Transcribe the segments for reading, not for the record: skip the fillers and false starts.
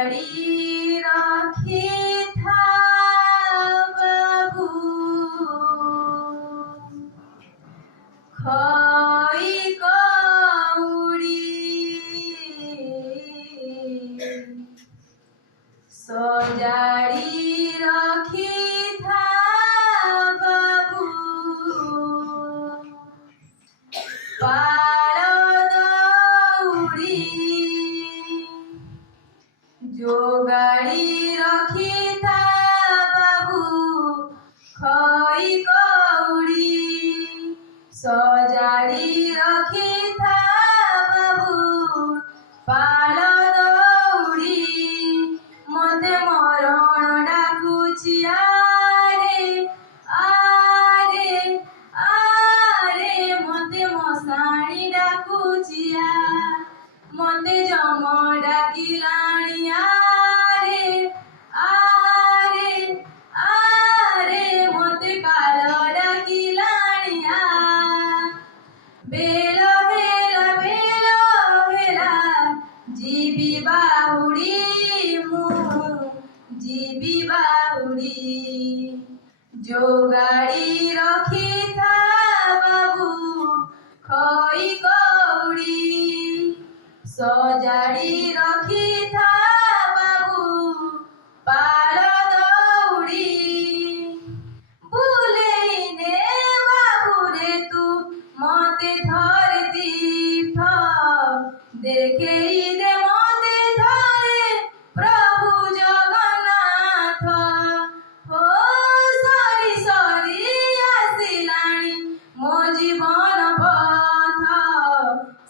जोगाड़ी रखी था बाबू खई कौड़ी सजाड़ी रखी था बाबू पाल दौड़ी जोगाड़ी रखी था बाबू खई कौड़ी सजाड़ी रखी था बाबू पाल दौड़ी मते मरण डाकुची आरे आरे आरे मते मसाणी डाकुची मते जम डाकिलाणी आरे आरे आरे मते काल डाकिलाणी बेल हेला बेल हेला जीवी बाहुड़ी मु जीवी बाहुड़ी जोगाड़ी रखी था बाबू खई कौड़ी सजाड़ी रखी था बाबू पाल दौड़ी बुलेने बाबू रे तू मते थर तीर्थ देखे दे मते थरे प्रभु जगन्नाथ हो सरी सरी आसिलाणी मो जीवन पथ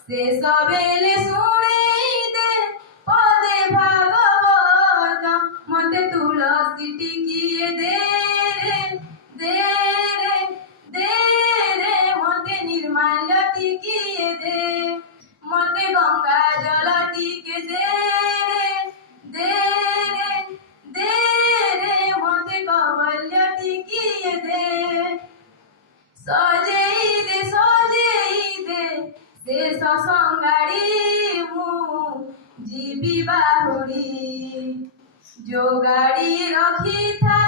शेष बेले शुणी दे पदे भागवत मते तुलसी टिकिए दे रे दे रे मते निर्माल्य टिकिए दे मते गंगा जल टिके दे रे मते कवल्य टिकिए दे सजेई दे से ससंगाड़ी मु जीवी बाहुड़ी जोगाड़ी रखी था